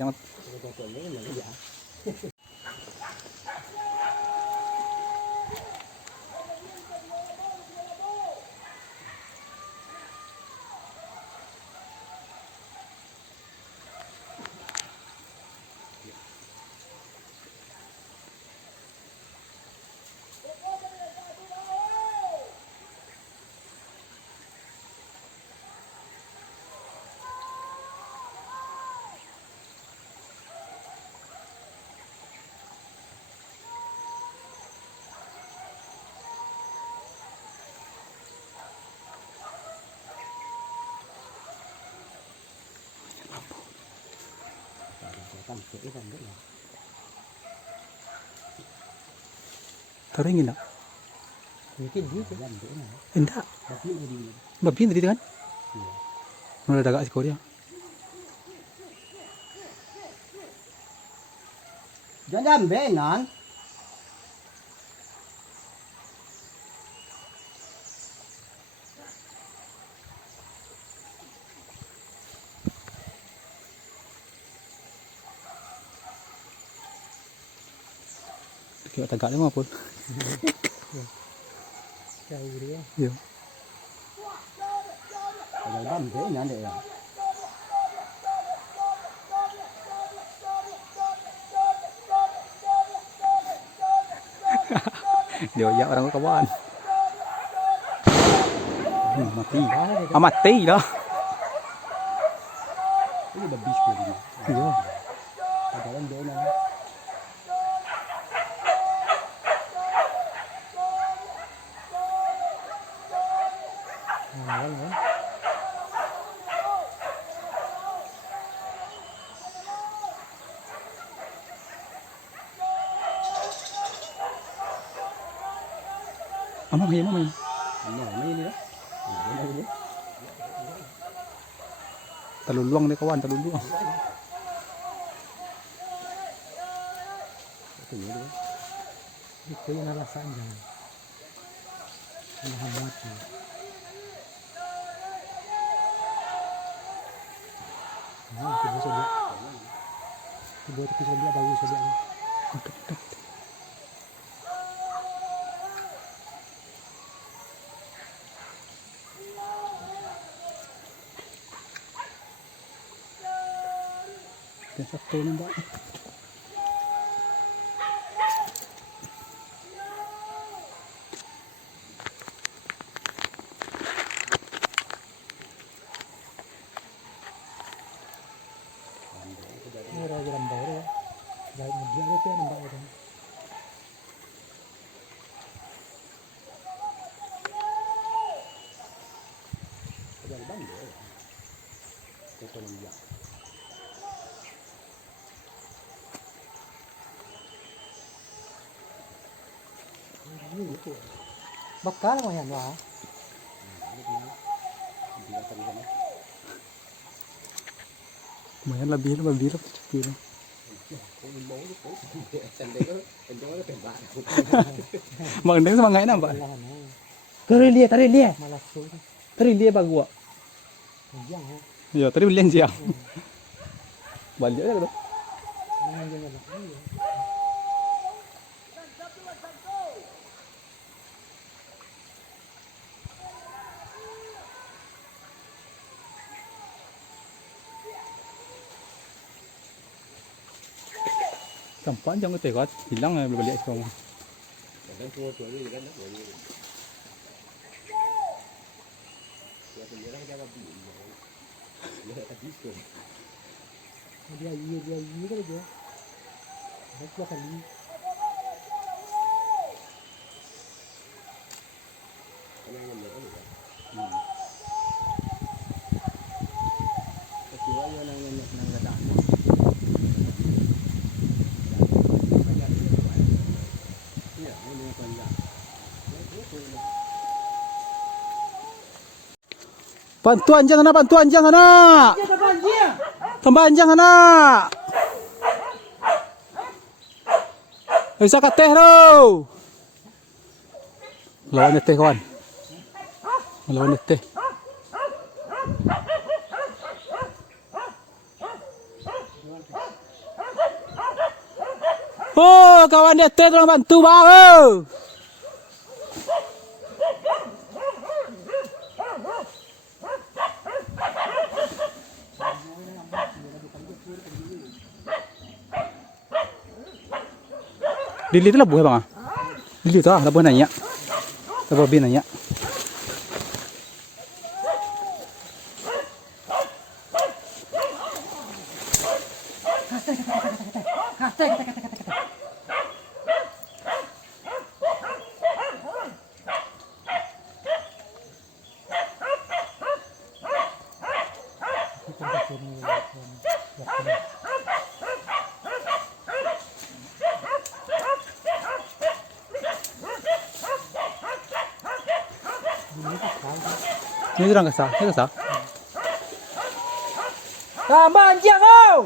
Jangan. Taringin nak? Mungkin dia ke? Enggak. Babi tadi kan? Mulai dagak si Korea. Jangan benan. Kira tagak ni apa? Jauh dia. Ya. Kalau bam benan dia. Dia ya orang kawan. Mati. Mati dah. Ini babi sekali. Ya. Jalan benan. Ama main. Ini ni dah. Ini dia. Terluluang dia kawan, terluluang. Ini dia. Itu yang alasan jangan. Ini hambat ni. Tiba saja. Tiba tapi saja bagus saja. Satu nampak. Ini raja lambat ya. Baik media itu nampak itu. Jalan bandar. Kita lihat. Bakal mo yan ba? Lumayan lebih lah kecil. Magandang semangat na ba? Tarik dia. Tarik dia bagus. Ya, tadi belian siang. Balik aja tu. Campan jangan tengok hilang balik semua. Kan tua ni kan nak boleh. Ya sendiri jangan beli. Ya tak bisa. Dia kan dia. Macam kali. Kesiwa yang nang letak. Bantuan jangan sana. Tembanjang sana. Bisa kat teh tu. Lawan teh kawan. Lawan teh. Oh, kawan dia tolong bantu bang. Oh. Lili tu lah buah bang ah. Lili tu lah buah nanya. Buah bin nanya. Ini orang kasar, ini kasar. Taman jangan.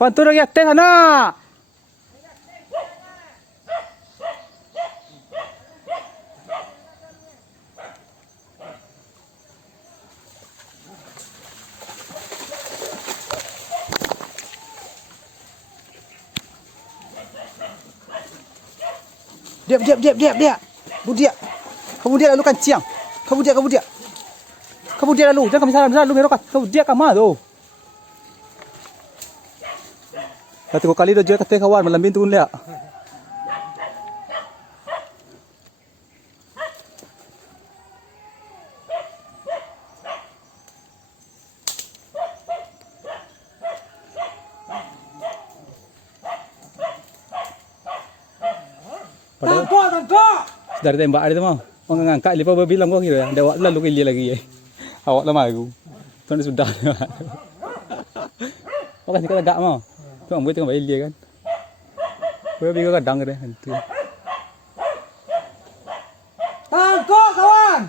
Pantu lagi atas sana. Dia. Budia. Kamu dia lalu kancing. Kamu dia lalu. Jangan kami salah lalu merokat. Kamu dia kamar tu. Tengok kali tu je kata kawan malam bin turun dia. Tangkap. Dari tembak ada tu mau. Orang ngangkat lepas bilang gua kira dia awak lalu kili lagi. Awak lama aku. Tu dah sudah. Kau kan kita agak mau. Tu ambil tengok bayi dia kan. Kau biar kadang dia hantu. Tangkap kawan.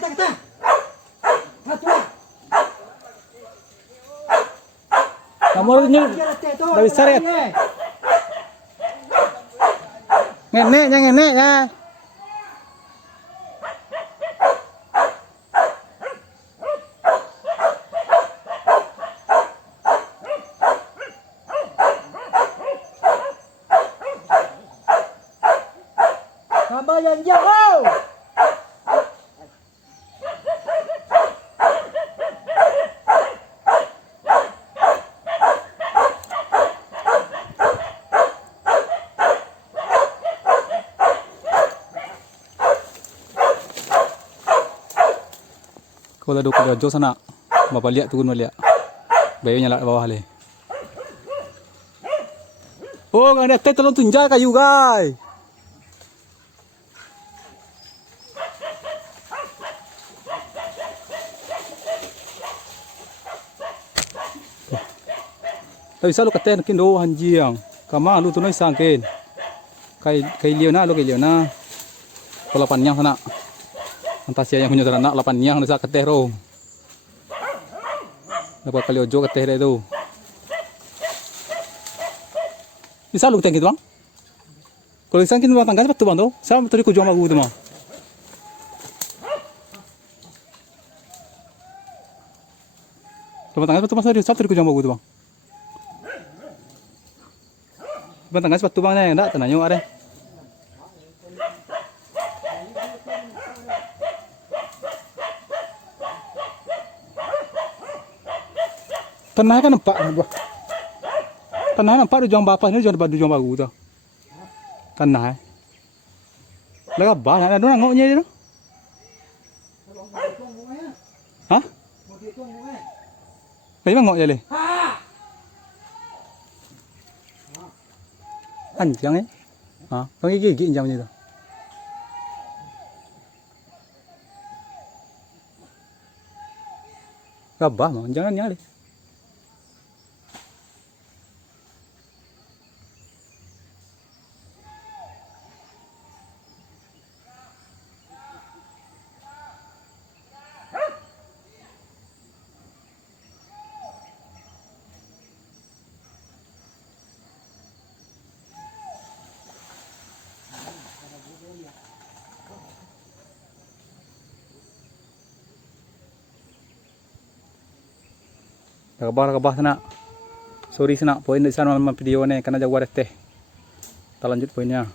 Kata. Kamu ni dah besar ya? Nenek ya. Kamu yang jauh. Kau dah duduk jauh sana. Bapak lihat turun balik. Bayu nyala bawah le. Oh, kan ada tolong tunjuk kayu guys. Tapi selalu kata nak do hanjiang. Kama lu tu noi sangkin. Kai liu na. Kalau panjang sana. Antasia yang punya sana lapan yang desa kata ro. Dapat kali ojo kata dia tu. Bisa lu tengok bang. Kalau sangkin bang tangga cepat tu bang tu. Saya tadi ku jual magu tu mah. Kalau tangga cepat tu bang saya tadi ku jual magu tu bang. Bang tangga sepatu bang ni, tak tenang ada. Tanah kan nampak buah. Tanah nampak tu jual bapa ni jual bagu tu. Tanah. Lega bah ada orang ngoknya dia tu. Hah? Memang ngok je le. Anjang Ha? Pangigigi jam itu. Gabah mah, jangan nyali. Kabar sana. Sorry sana, poin di sana video nih karena jaguar teh. Kita lanjut poinnya.